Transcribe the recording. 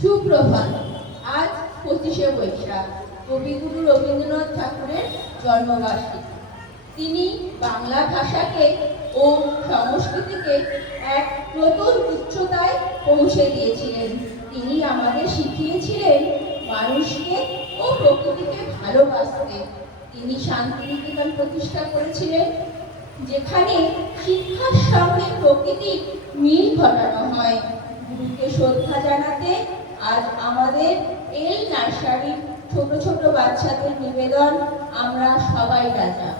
সুপ্রভাত। আজ 25শে বৈশাখ, কবিগুরু রবীন্দ্রনাথ ঠাকুরের জন্মবার্ষিকী। তিনি বাংলা ভাষাকে ও সংস্কৃতিকে এক নতুন উচ্চতায় পৌঁছে দিয়েছিলেন। তিনি আমাদের শিখিয়েছিলেন মানুষকে ও প্রকৃতিকে ভালোবাসতে। তিনি শান্তিনিকেতন প্রতিষ্ঠা করেছিলেন, যেখানে শিক্ষার সঙ্গে প্রকৃতির মিল ঘটানো হয়। গুরুকে শ্রদ্ধা জানাতে আজ আমাদের এল নার্সারির ছোট ছোট বাচ্চাদের নিবেদন, আমরা সবাই রাজা।